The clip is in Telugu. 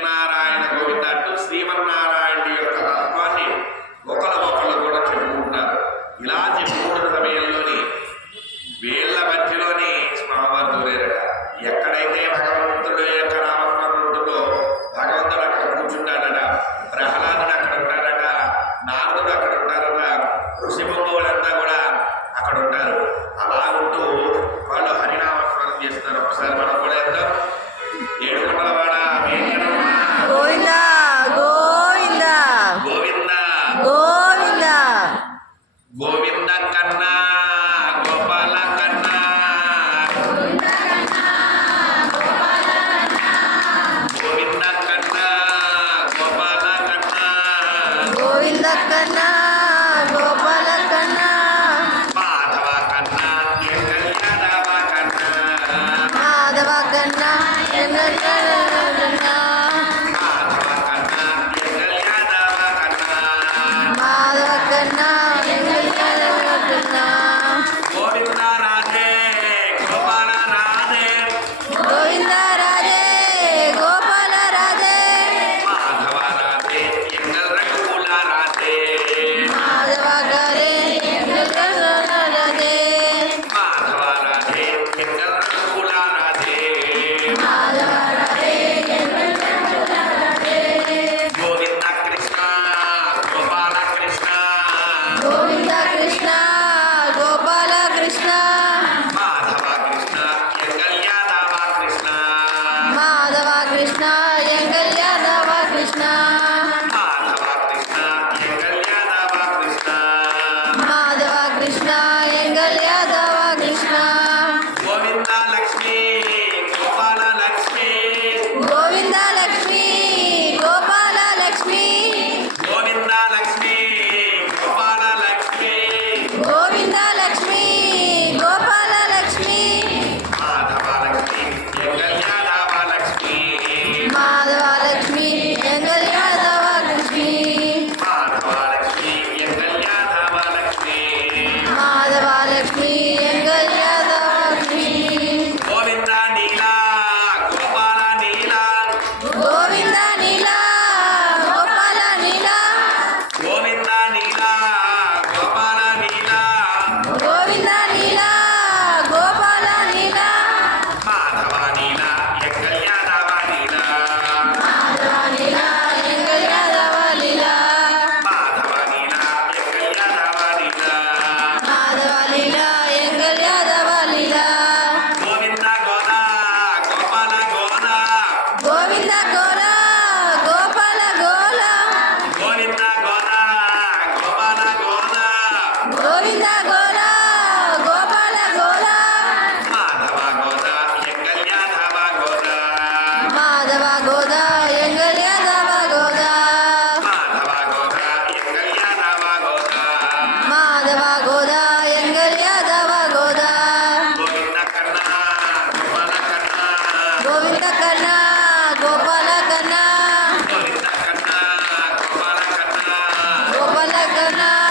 సూర్యనారాయణ గోవింద అంటూ శ్రీమన్నారాయణ యొక్క తత్వాన్ని ఒకళ్ళు కూడా చెప్పుకుంటున్నారు. ఇలా చెప్పుకుంటున్న సమయంలోని వీళ్ళ మధ్యలోని స్వామివారు దూరేరట. ఎక్కడైతే భగవంతుడు యొక్క నామస్మరణ ఉంటుందో భగవంతుడు అక్కడ కూర్చుంటాడట. ప్రహ్లాదుడు అక్కడ ఉంటారట, నారదుడు అక్కడ ఉంటారట, ఋషిముఖులంతా కూడా అక్కడ ఉంటారు. అలా ఉంటూ వాళ్ళు హరినామస్మరణ చేస్తారు. ఒకసారి మనం కూడా వెళ్తాం. ఏడుకొండలవాడ గోవింద గోవింద గోవింద గోవింద గోవింద కన్నా గోపాల కన్నా గోవింద కన్నా గోపాల కన్నా గోవింద కన్నా గోపాల కన్నా మాధవ కన్నా యాదవ కన్నా మాధవ కన్నా మాధవ కన్నా యాదవ కన్నా మాధవ కన్నా గోవింద రాధే గోపాల రాధే గోవింద రాధే గోపాల రాధే మాధవ రాధే ఎంగల్ రఘుకుల రాధే మాధవ గరే రాధే మాధవ రాధే ఎంగల్ రఘుకుల రాధే మాధవ గోవింద కృష్ణ గోపాల కృష్ణ గోవింద కృష్ణ గోపాల కృష్ణ మాధవ కృష్ణ ఎంగల్ యాదవ కృష్ణ మాధవ కృష్ణ ఎంగల్ యాదవ కృష్ణ మాధవ కృష్ణ ఎంగల్ యాదవ కృష్ణ మాధవ కృష్ణ ఎంగల్ యాదవ కృష్ణ గోవింద లక్ష్మి గోపాల లక్ష్మి గోవింద లక్ష్మి గోపాల లక్ష్మి గోవింద లక్ష్మి గోపాల లక్ష్మి గోవింద లక్ష్మి గోపాల లక్ష్మి మాధవ లక్ష్మి ఎంగల్ యాదవ లక్ష్మి మాధవ లక్ష్మి ఎంగల్ యాదవ లక్ష్మి మాధవ లక్ష్మి ఎంగల్ యాదవ లక్ష్మి మాధవ లక్ష్మి ఎంగల్ యాదవ లక్ష్మి గోవింద నీల గోపాల నీల గోవింద నీల గోపాల నీల గోవింద నీల గోపాల నీల గోవింద నీల గోపాల నీల మాధవ నీల ఎంగల్ యాదవ నీల మాధవ నీల ఎంగల్ యాదవ నీల మాధవ నీల ఎంగల్ యాదవ నీల మాధవ నీల ఎంగల్ యాదవ నీల గోవింద గోద గోపాల గోద గోవింద గోల గోపాల గోల గోవింద గోద గోపాల గోద గోవింద గోల గోపాల గోల మాధవ గోద ఎంగల్ యాదవ గోద మాధవ గోద ఎంగల్ యాదవ గోద మాధవ గోద ఎంగల్ యాదవ గోద మాధవ గోద ఎంగల్ యాదవ గోద గోవింద కన్నా గోపాల కన్నా గోవింద కన్నా గోపాల కన్నా గోవింద